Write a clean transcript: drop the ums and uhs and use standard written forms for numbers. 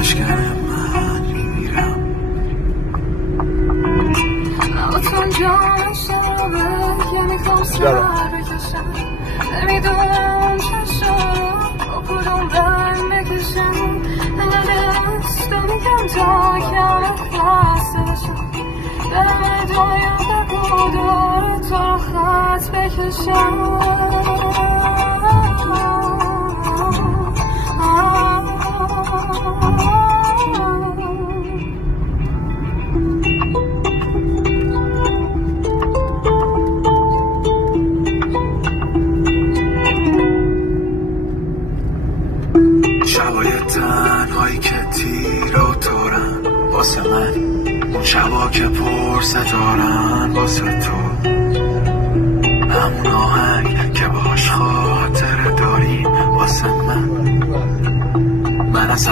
بشکنه من میمیرم. لباتون جام شبه که میخوام سر بکشم، نمیدونم چشم با کدوم رنگ بکشم. دست میگم تا کم خسته بشم، دلم دنیا بگو دور تا خط بکشم. شبای تنهایی که تیر و تارن واسه من، اون شبا که پر ستارن واسه تو، همون آهنگ که باش خاطره داریم واسه من.